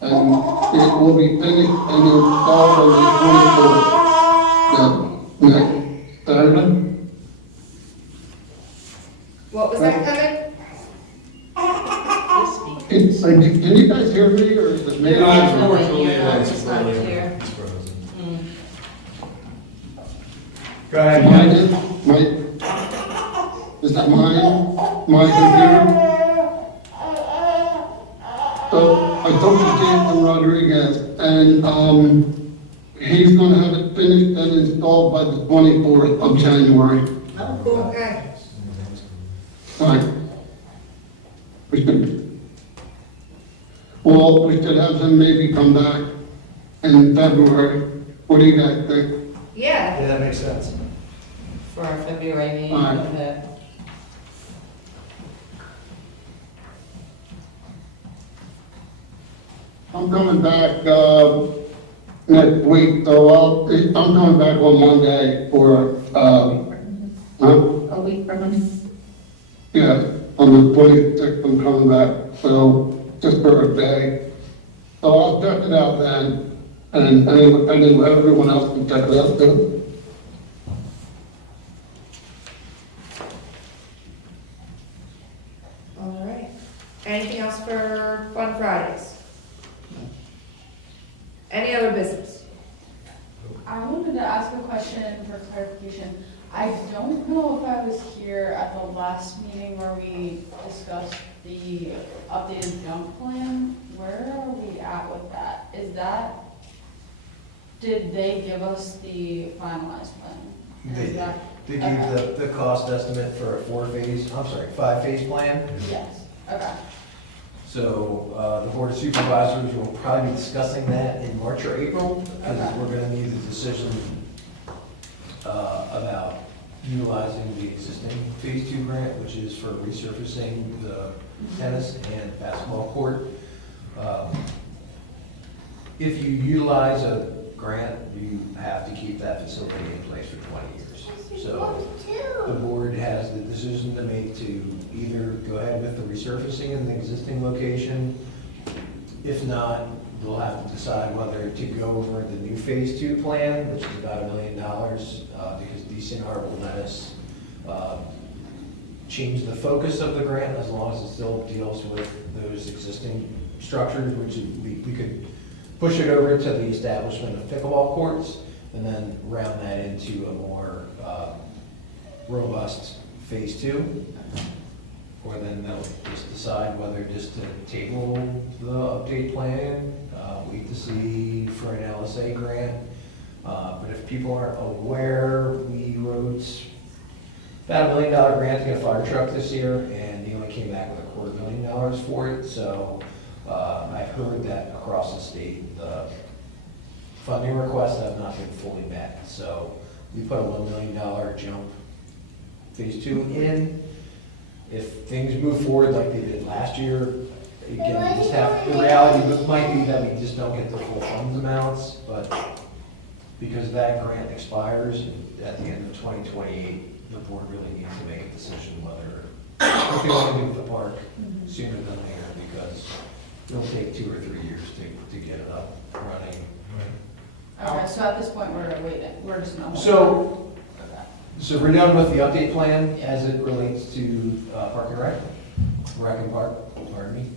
And it will be finished and installed on the 24th, next Saturday. What was that, Kevin? This week. Can you guys hear me, or is it me? Yeah, unfortunately, Yeah, it's it's not really- clear. It's frozen. Mm. Go ahead, Mine Mike. is, is that mine? My computer? So I talked to Jason Rodriguez, and, he's gonna have it finished and installed by the 24th of January. Oh, cool. Okay. Fine. We should, well, we should have him maybe come back in February. What do you guys think? Yeah, Yeah, that makes sense. For our February meeting, Alright. okay. I'm coming back, next week, so I'm coming back on Monday for, a week from now. yeah, on the 26th, I'm coming back, so just for a day. So I'll check it out then, and everyone else can check it out too. All right. Anything else for Fun Fridays? Any other business? I wanted to ask a question for clarification. I don't know if I was here at the last meeting where we discussed the updated jump plan. Where are we at with that? Did they give us the finalized plan? Is that- They gave the cost estimate for a 5-phase plan. Yes, okay. So, the board of supervisors will probably be discussing that in March or April, because Okay. we're gonna need a decision, about utilizing the existing phase 2 grant, which is for resurfacing the tennis and basketball court. If you utilize a grant, you have to keep that facility in place for 20 years. So, the board has the decision to make to either go ahead with the resurfacing in the existing location. If not, they'll have to decide whether to go over the new phase 2 plan, which is about $1 million, because DCNR will let us change the focus of the grant as long as it still deals with those existing structures, which we could push it over to the establishment of pickleball courts, and then round that into a more robust phase 2. or then they'll just decide whether just to table the update plan, wait to see for an LSA grant. But if people aren't aware, we wrote about $1 million grant to get a fire truck this year, and they only came back with $250,000 for it. So I've heard that across the state, the funding requests have not been fully met. So we put a $1 million jump phase 2 in. If things move forward like they did last year, again, we just have, the reality might be that we just don't get the full funds amounts, but because that grant expires at the end of 2028, the board really needs to make a decision whether, if they want to do the park sooner than later, because it'll take 2 or 3 years to get it up running. Okay, so at this point, we're waiting, we're just gonna. So we're done with the update plan as it relates to Park and Rec and Park, pardon me.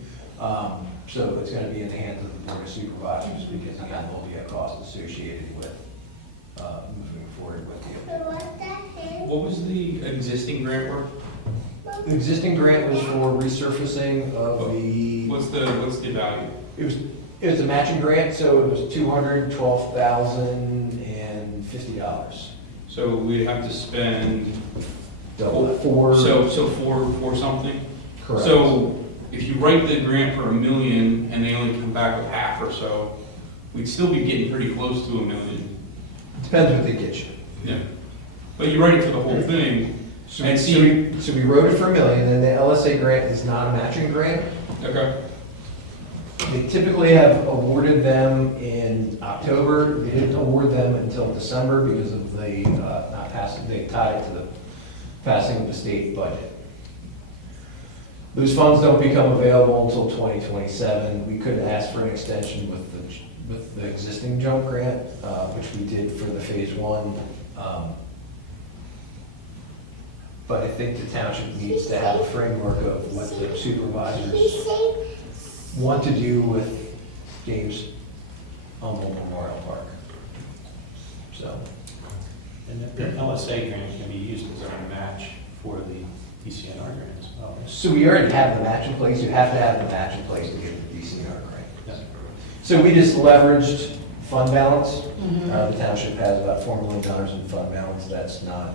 So it's gonna be in the hands of the Board of Supervisors, because again, there'll be a cost associated with moving forward with the. What was the existing grant work? The existing grant was for resurfacing of the, What's the value? it was a matching grant, so it was $212,050. So we'd have to spend, Double that for. so for something? Correct. So if you write the grant for $1 million and they only come back with half or so, we'd still be getting pretty close to $1 million. Depends what they get you. Yeah. But you write it for the whole thing, So and so we wrote it for $1 million, and the LSA grant is not a matching grant. okay, They typically have awarded them in October. They didn't award them until December because of the not passing, they tied it to the passing of the state budget. Those funds don't become available until 2027. We could ask for an extension with the existing jump grant, which we did for the phase 1. But I think the township needs to have a framework of what the supervisors want to do with James Humboldt Memorial Park. So, And the LSA grant can be used as a match for the DCNR grant as well. so we already have the match in place. You have to have the match in place to get the DCR grant. Yeah. So we just leveraged fund balance. The township has about $4 million in fund balance. That's not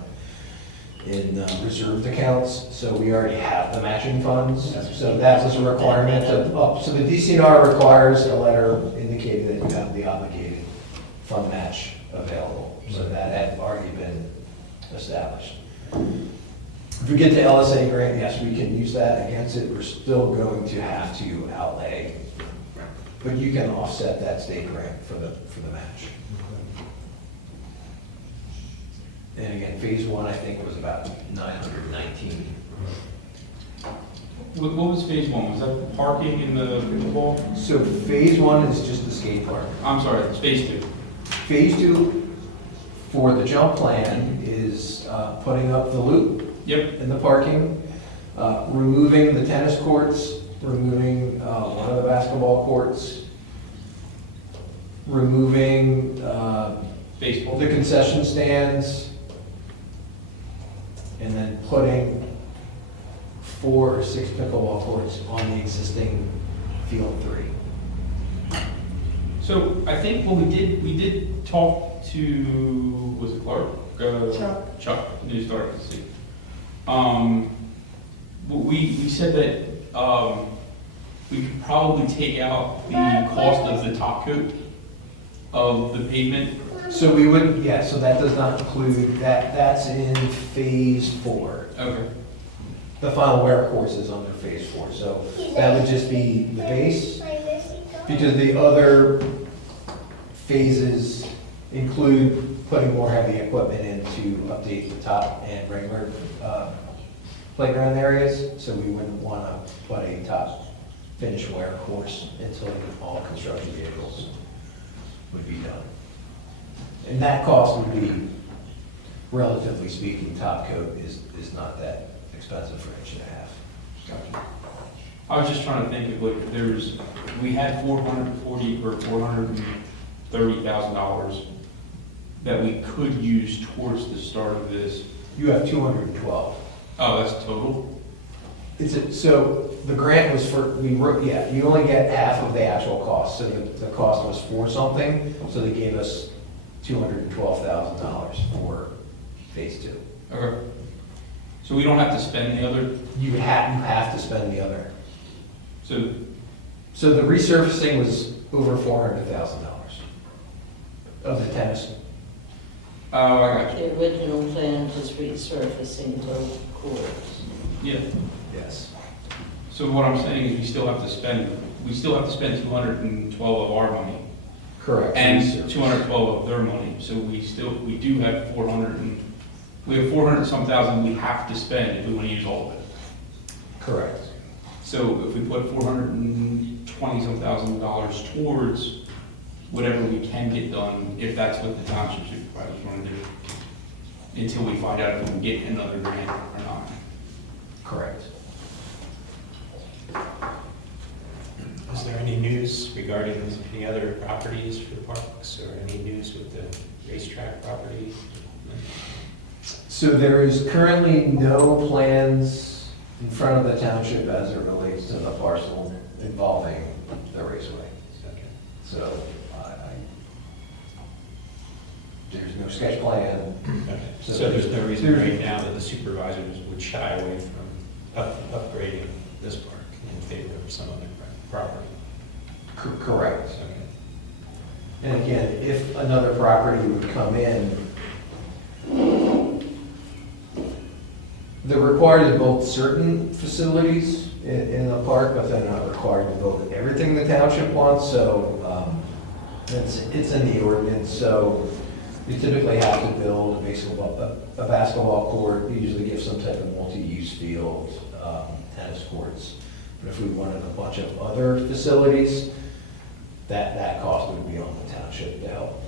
in reserved accounts, so we already have the matching funds. So that was a requirement of, so the DCNR requires a letter indicating that you have the obligated fund match available. So that had already been established. If we get the LSA grant, yes, we can use that against it. We're still going to have to outlay, but you can offset that state grant for the match. And again, phase 1, I think, was about 919. what was phase 1? Was that the parking in the pickleball? So phase 1 is just the skate park. I'm sorry, it's phase 2. Phase 2 for the jump plan is putting up the loop Yep, in the parking, removing the tennis courts, removing one of the basketball courts, removing baseball. the concession stands, and then putting 4 or 6 pickleball courts on the existing field 3. So I think what we did talk to, was it Clark? Chuck, new start to see. We said that we could probably take out the cost of the top coat of the pavement. So we would, yeah, so that does not include, that's in phase 4. Okay. The final wear course is under phase 4, so that would just be the base, because the other phases include putting more heavy equipment in to update the top and regular playground areas, so we wouldn't want to put a top finish wear course until all construction vehicles would be done. And that cost would be, relatively speaking, top coat is not that expensive for 1.5 inches. Gotcha. I was just trying to think of like, we had $430,000 that we could use towards the start of this. You have 212. Oh, that's total? So the grant was you only get half of the actual cost, so the cost was for something, so they gave us $212,000 for phase two. Okay. So we don't have to spend the other, You have to spend the other. so, So the resurfacing was over $400,000 of the tennis. oh, I got you. The original plan was resurfacing both courts. Yeah. Yes. So what I'm saying is we still have to spend 212 of our money Correct. and Resurface. 212 of their money. So we do have 400 some thousand we have to spend if we want to use all of it. Correct. So if we put 420 some thousand dollars towards whatever we can get done, if that's what the township supervisors want to do, until we find out if we can get another grant or not. Correct. Is there any news regarding any other properties for parks, or any news with the racetrack property? So there is currently no plans in front of the township as it relates to the parcel involving the raceway. Okay. So there's no sketch plan. Okay. So there's no reason right now that the supervisors would shy away from upgrading this park in favor of some other property? Correct. Okay. And again, if another property would come in, they're required to build certain facilities in the park, but they're not required to build everything the township wants, so it's in the ordinance, so you typically have to build a basketball court, you usually give some type of multi-use field, tennis courts. But if we wanted a bunch of other facilities, that cost would be on the township to help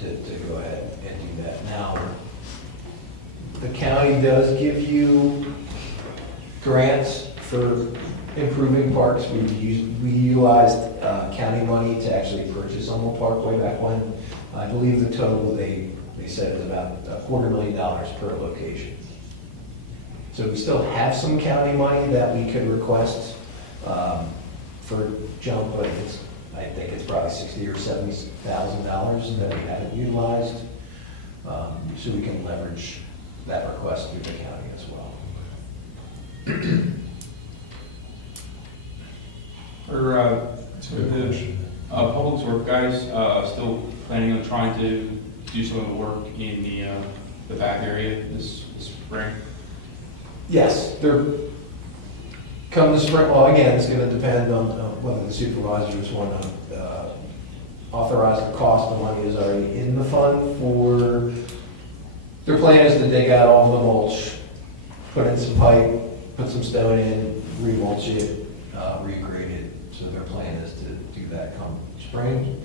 to go ahead and do that. Now, the county does give you grants for improving parks. We utilized county money to actually purchase Humboldt Park way back when. I believe the total, they said is about $250,000 per location. So we still have some county money that we could request for jump, but I think it's probably $60,000 or $70,000 that we haven't utilized. So we can leverage that request through the county as well. For the public work guys, still planning on trying to do some of the work in the back area this spring? Yes, come the spring, well, again, it's gonna depend on whether the supervisors want to authorize the cost. The money is already in the fund for, their plan is to dig out all the mulch, put in some pipe, put some stone in, re-mulch it, regrade it. So their plan is to do that come spring.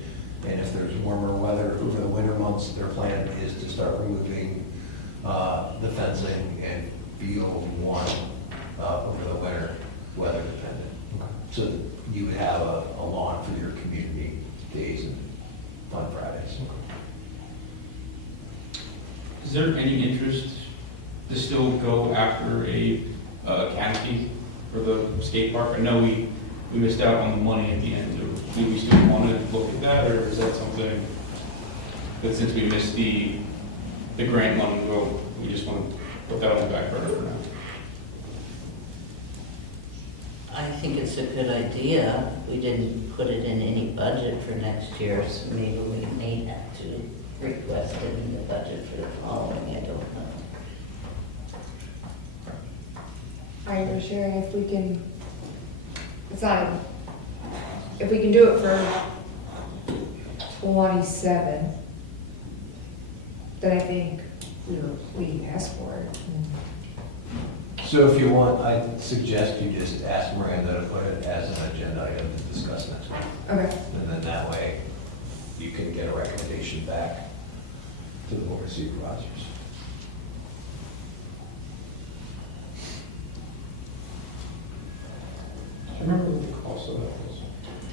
And if there's warmer weather over the winter months, their plan is to start removing the fencing and field one over the winter, weather dependent. So that you would have a lawn for your community days and fun Fridays. Is there any interest to still go after a canopy for the skate park? I know we missed out on the money at the end. Do we still want to look at that, or is that something that since we missed the grant money, we just want to put that on the back burner for now? I think it's a good idea. We didn't put it in any budget for next year, so maybe we may have to request it in the budget for the following, I don't know. I was sharing if we can, if we can do it for 27, then I think we ask for it. So if you want, I suggest you just ask Miranda to put it as an agenda item to discuss next week. Okay. And then that way, you can get a recommendation back to the board of supervisors. I remember what the cost of that was.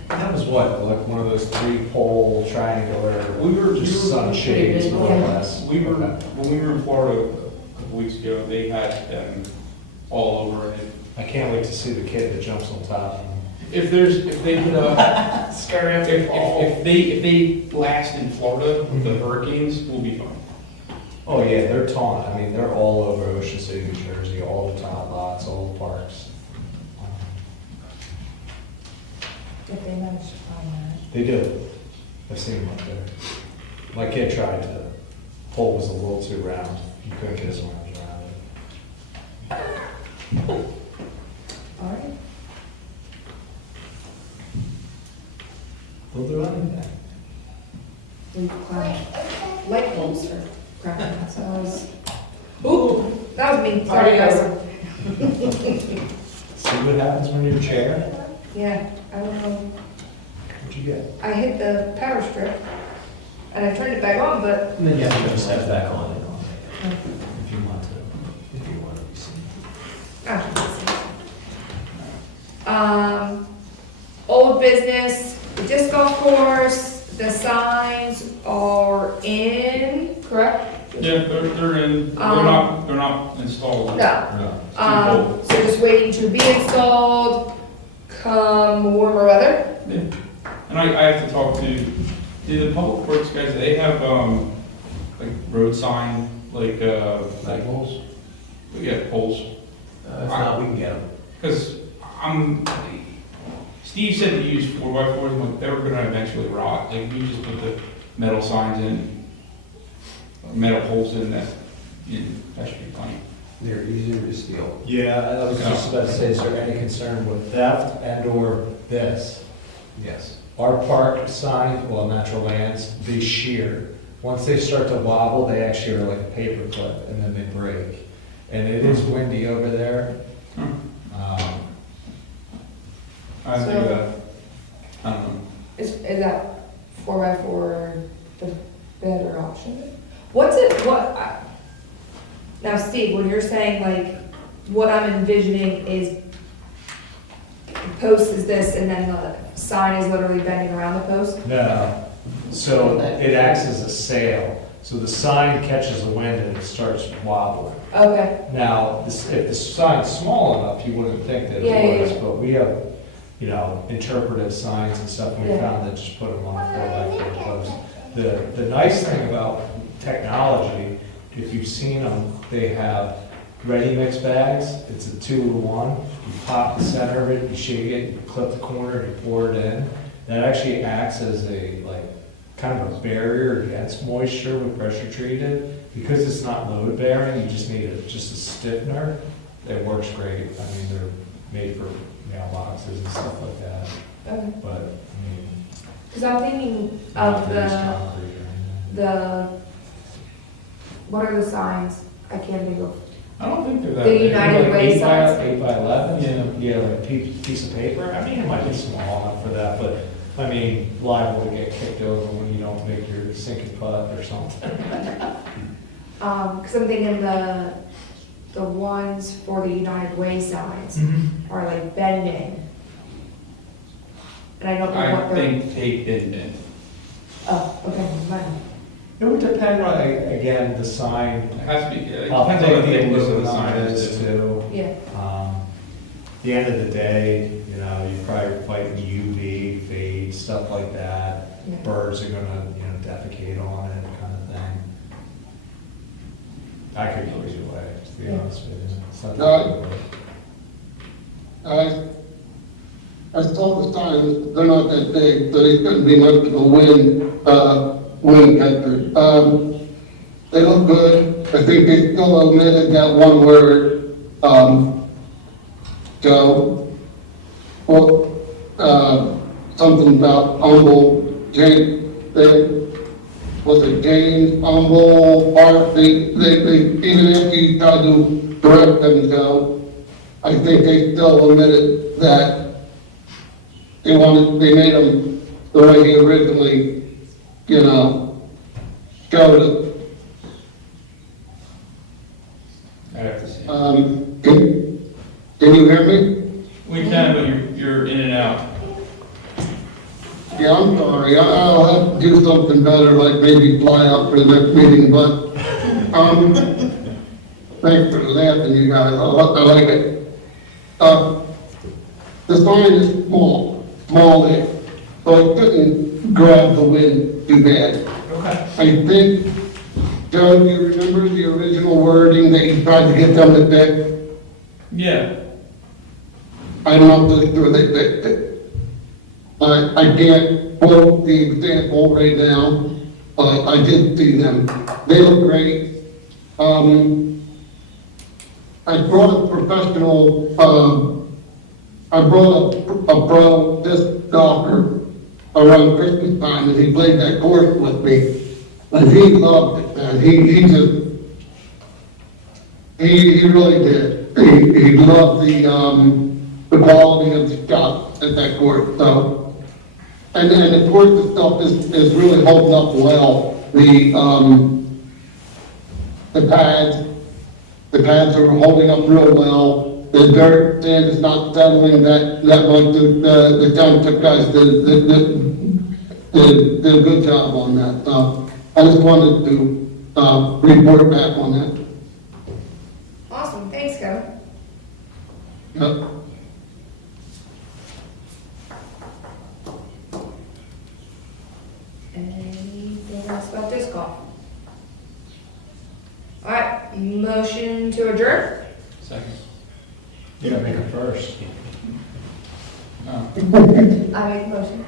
That was what, like one of those 3-pole triangular, We were just sunshades, more or less? We were, Okay. when we were in Florida a couple weeks ago, they had them all over, and I can't wait to see the kid that jumps on top. If they could, if they last in Florida with the hurricanes, we'll be fine. Oh, yeah, they're taunt. I mean, they're all over Ocean City, New Jersey, all the top lots, all the parks. If they manage to find that. They do. I've seen them up there. My kid tried to. Pole was a little too round. You couldn't get his arms around it. All right. They'll do anything. We've climbed light poles for cracking, so that was, ooh, that was me, sorry guys. See what happens when you're chair? Yeah, I don't know, What'd you get? I hit the power strip, and I turned it back on, but, And then you have to just set it back on and on. If you want to. If you want to be seen. old business, the disc golf course, the signs are in, correct? Yeah, they're in, they're not installed. No. It's too cold. So just waiting to be installed, come warmer weather. Yeah. And I have to talk to, the public works guys, they have, like road sign, like, Light poles? yeah, poles. If not, we can get them. Because Steve said to use 4x4s, I'm like, they were gonna eventually rot, like, you just put the metal signs in, metal holes in that, that should be fine. They're easier to steal. Yeah, I was just about to say, is there any concern with theft and or this? Yes. Our park sign, well, natural lands, they shear. Once they start to wobble, they actually are like a paper clip and then they break. And it is windy over there. I think that, I don't know. Is that 4x4 the better option? What's it, now Steve, when you're saying like, what I'm envisioning is the post is this and then the sign is literally bending around the post? No, so it acts as a sail. So the sign catches the wind and it starts wobbling. Okay, Now, if the sign's small enough, you wouldn't think that Yeah, it yeah, was, but we have, interpretive signs and stuff, and we Yeah. found that just put them on a 4x4 post. The nice thing about technology, if you've seen them, they have ready mix bags. It's a 2-to-1. You pop the center of it, you shake it, you clip the corner, you pour it in. That actually acts as a, kind of a barrier against moisture with pressure treated. Because it's not load bearing, you just need just a stiffener. It works great. I mean, they're made for mailboxes and stuff like that. okay. But, I mean, Because I'm thinking not of to use the, concrete or anything. what are the signs? I can't think of. I don't think they're that The big. United Like Way 8 by signs? 8 by 11? Yeah. Yeah, like a piece of paper. I mean, it might be small enough for that, but, I mean, liable to get kicked over when you don't make your sinking putt or something. Because I'm thinking the ones for the United Way signs are like bending. And I don't know I what they're. think take in. Oh, okay, never mind. It would depend on, again, the sign. It has to be, it How depends on the thick the thickness of the aluminum sign is is too. too. Yeah, The end of the day, you're probably fighting UV, fade, stuff like that. Yeah. Birds are gonna, defecate on it, kind of thing. I could go either way, to be Yeah. honest with you. It's not No. that I saw the signs, they're not that big, so they couldn't be much of a wind catcher. They look good. I think they still omitted that one word, go. Or, something about humble, was it James Humble, Art, they, even if you try to correct them, so, I think they still omitted that. They made them the way he originally, showed it. I have to see. Can you hear me? We can, but you're in and out. Yeah, I'm sorry, I'll have to do something better, like maybe fly out for the next meeting, but, thanks for laughing, you guys, I like it. the sign is small there, so it couldn't grab the wind too bad. Okay. I think, Joe, do you remember the original wording that you tried to get them to fix? Yeah, I'm not really sure they fixed it. I can't quote the example right now, but I did see them. They look great. I brought a professional, I brought a pro disc golfer around Christmas time, and he played that course with me. And he loved it, man. He just, he really did. He loved the quality of the shot at that course, so. And the course itself is really holding up well. The pads are holding up real well. The dirt, sand is not settling that much. The township guys did a good job on that. So I just wanted to, report back on that. Awesome, thanks, Kevin. Yep. Anything else about this call? All right, motion to adjourn? second. You gotta make it first. Oh, I make a motion.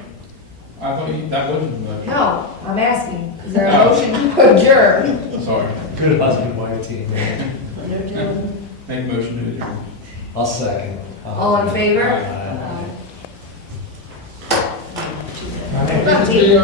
I thought that wasn't the motion. No, I'm asking, is there a motion to adjourn? Sorry. Good husband, wife team, man. Make a motion to adjourn. I'll second. All in favor? Aye. Not you.